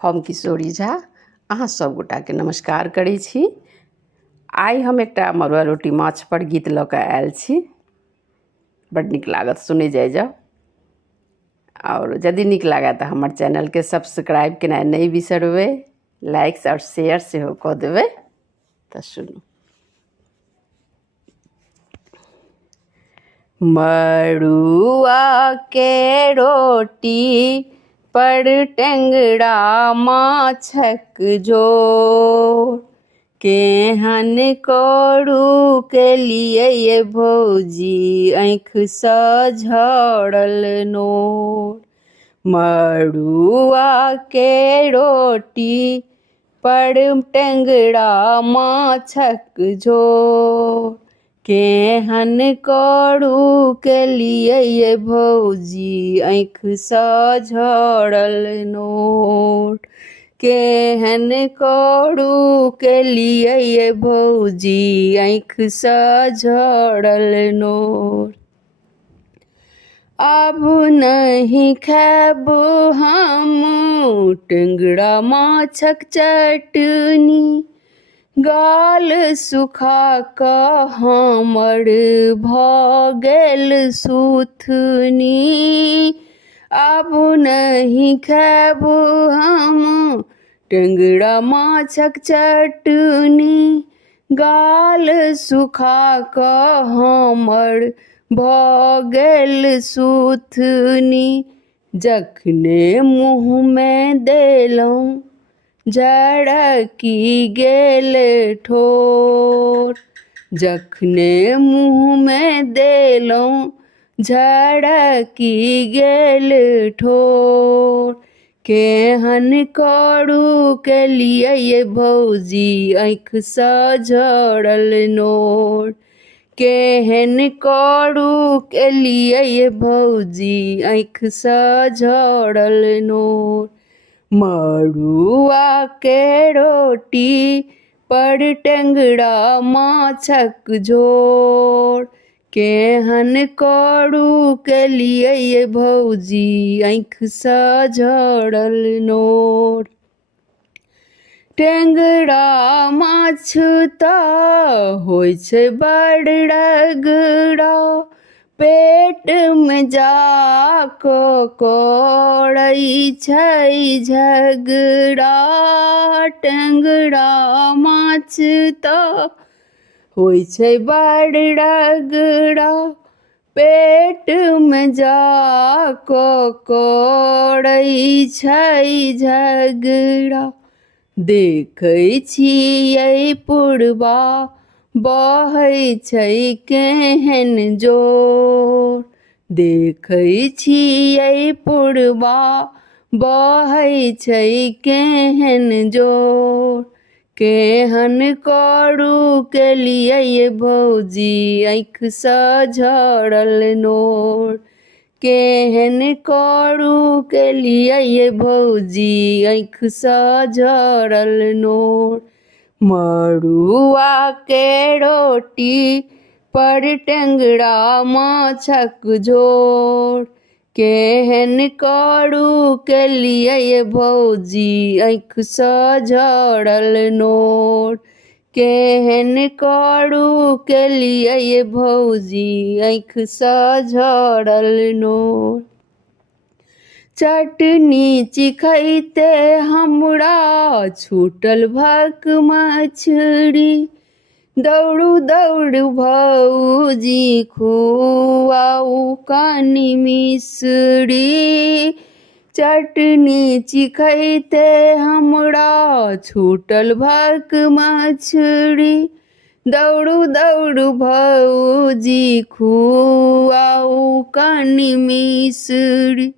हम किशोरी झा अहाँ सब गोटा के नमस्कार करै छी। आइ हम एकटा मड़ुआ रोटी माछ पर गीत लऽ कऽ आयल छी। बड्ड नीक लागत, सुनै जाओ। और यदि नीक लागत तऽ हमर चैनल के सब्सक्राइब केनाइ नहि बिसरबै, लाइक और शेयर सेहो कऽ देबै। तऽ सुनू। मड़ुआ के रोटी पर टेंगड़ा माछक झोर, केहन करू केलिए ये भौजी आँखि सँ झरल नोर। मड़ुआ के रोटी पर टेंगड़ा माछक झोर, केहन करू केलिए ये भौजी आँखि सँ झरल नोर। केहन करू केलिए ये भौजी आँखि सँ झरल नोर। अब नहीं खाब हम टेंगड़ा माछक चटनी, गाल सुखा कऽ हमर भऽ गेल सुथनी। अब नहीं खाब हम टेंगड़ा माछक चटनी, गाल सुखा कऽ हमर भऽ गेल सुथनी। जखने मुँहमे देलहुँ झरकी गेल ठोर, जखने मुँहमे देलहुँ झरकी गेल ठोर। केहन करू केलिए ये भौजी आँखि सँ झरल नोर। केहन करू केलिए ये भौजी आँखि सँ झरल नोर। मड़ुआ के रोटी पर टेंगड़ा माछक झोर, केहन करू केलिए ये भौजी आँखि सँ झरल नोर। टेंगड़ा माछ तऽ होइ छै बड़ रगड़ा, पेट में जा कऽ करै छै झगड़ा। टेंगड़ा माछ तऽ होइ छै बड़ रगड़ा, पेट में जा कऽ करै छै झगड़ा। देखै छियै पुरबा बहै छै केहन जोर, देखै छियै पुरबा बहै छै केहन जोर। केहन करू केलिए ये भौजी आँखि सँ झरल नोर। केहन करू केलिए ये भौजी आँखि सँ झरल नोर। मड़ुआ के रोटी पर टेंगड़ा माछक झोर, केहन करू केलिए ये भौजी आँखि सँ झरल नोर। केहन करू केलिए ये भौजी आँखि सँ झरल नोर। चटनी चिखैते हमरा छूटल भक मछरी, दौड़ू दौड़ू भौजी खुआऊ कनि मिश्री। चटनी चिखैते हमरा छूटल भक मछरी, दौड़ू दौड़ू भौजी खुआऊ कनि मिश्री।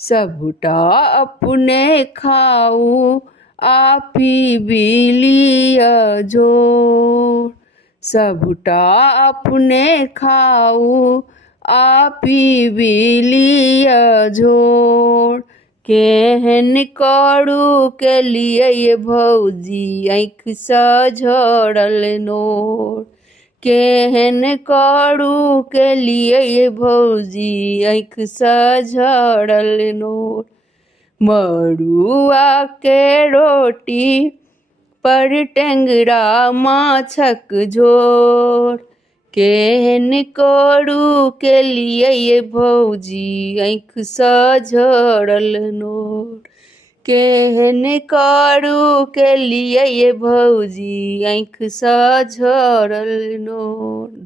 सबटा अपने खाऊ आ पीबी लिअ झोर, सबटा अपने खाऊ आ पीबी लिअ झोर। केहन करू केलिए ये भौजी आँखि सँ झरल नोर। केहन करू केलिए ये भौजी आँखि सँ झरल नोर। मड़ुआ के रोटी पर टेंगरा माछक झोर। केहन करू के लिए ये भौजी आँखि सँ झरल नोर। केहन करू के लिए ये भौजी आँखि सँ झरल नोर।